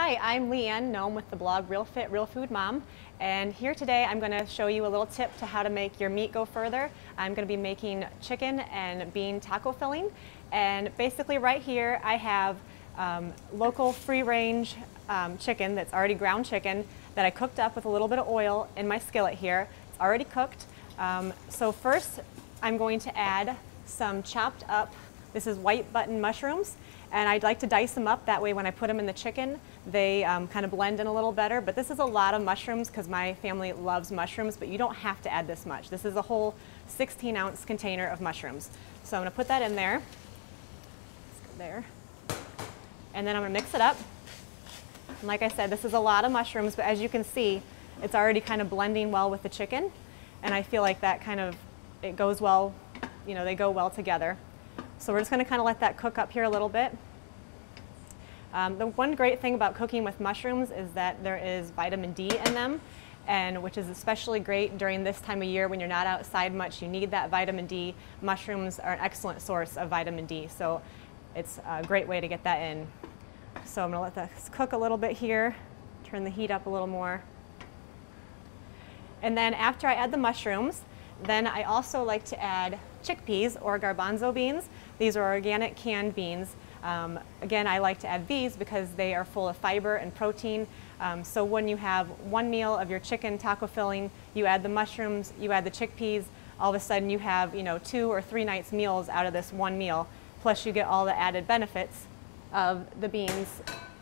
Hi, I'm Leanne Nome with the blog Real Fit Real Food Mom, and here today I'm going to show you a little tip to how to make your meat go further. I'm going to be making chicken and bean taco filling, and basically right here I have local free-range chicken that's already ground chicken that I cooked up with a little bit of oil in my skillet here. It's already cooked. So first I'm going to add some chopped up, this is white button mushrooms, and I'd like to dice them up, that way when I put them in the chicken they kind of blend in a little better. But this is a lot of mushrooms because my family loves mushrooms, but you don't have to add this much. This is a whole 16-ounce container of mushrooms. So I'm going to put that in there. Let's go there. And then I'm going to mix it up. And like I said, this is a lot of mushrooms, but as you can see, it's already kind of blending well with the chicken. And I feel like that kind of, it goes well, you know, they go well together. So we're just going to kind of let that cook up here a little bit. The one great thing about cooking with mushrooms is that there is vitamin D in them, and which is especially great during this time of year when you're not outside much. You need that vitamin D. Mushrooms are an excellent source of vitamin D, so it's a great way to get that in. So I'm going to let this cook a little bit here, turn the heat up a little more. And then after I add the mushrooms, then I also like to add chickpeas or garbanzo beans. These are organic canned beans. Again, I like to add these because they are full of fiber and protein. So when you have one meal of your chicken taco filling, you add the mushrooms, you add the chickpeas, all of a sudden you have 2 or 3 nights meals out of this one meal. Plus you get all the added benefits of the beans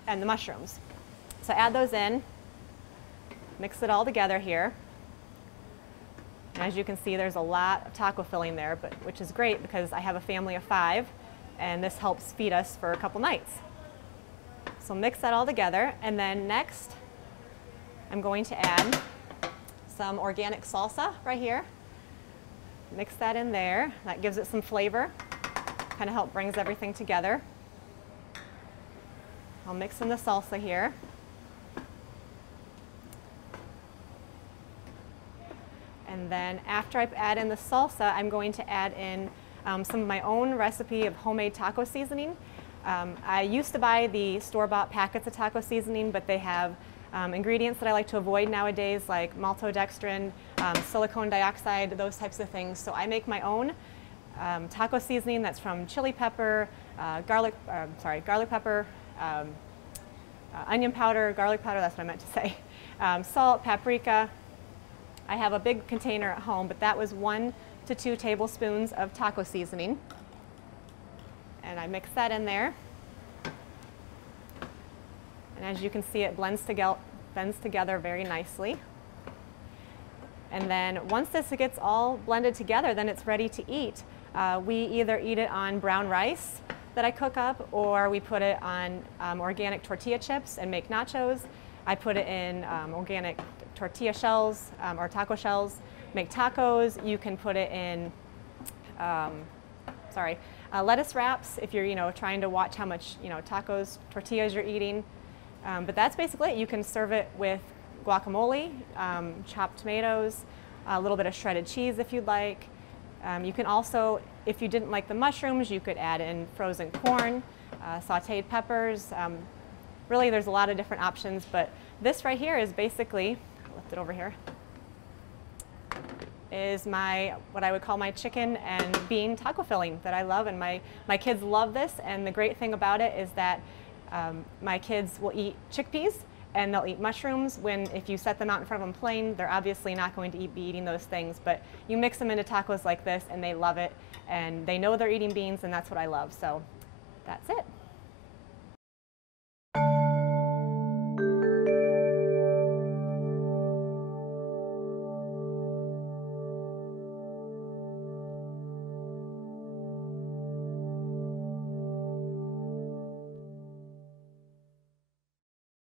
and the mushrooms. So add those in, mix it all together here. And as you can see, there's a lot of taco filling there, which is great because I have a family of 5. And this helps feed us for a couple nights. So mix that all together, and then next I'm going to add some organic salsa right here. Mix that in there. That gives it some flavor, kind of help brings everything together. I'll mix in the salsa here. And then after I add in the salsa, I'm going to add in some of my own recipe of homemade taco seasoning. I used to buy the store-bought packets of taco seasoning, but they have ingredients that I like to avoid nowadays, like maltodextrin, silicone dioxide, those types of things. So I make my own taco seasoning that's from chili pepper, garlic pepper, onion powder, garlic powder, that's what I meant to say, salt, paprika. I have a big container at home, but that was 1 to 2 tablespoons of taco seasoning. And I mix that in there. And as you can see, it blends together very nicely. And then once this gets all blended together, then it's ready to eat. We either eat it on brown rice that I cook up, or we put it on organic tortilla chips and make nachos. I put it in organic tortilla shells or taco shells, make tacos. You can put it in lettuce wraps if you're trying to watch how much tortillas you're eating. But that's basically it. You can serve it with guacamole, chopped tomatoes, a little bit of shredded cheese if you'd like. You can also, if you didn't like the mushrooms, you could add in frozen corn, sauteed peppers. Really, there's a lot of different options, but this right here is basically, I'll lift it over here, is what I would call my chicken and bean taco filling that I love, and my kids love this. And the great thing about it is that my kids will eat chickpeas and they'll eat mushrooms. If you set them out in front of them plain, they're obviously not going to be eating those things, but you mix them into tacos like this and they love it, and they know they're eating beans, and that's what I love. So that's it.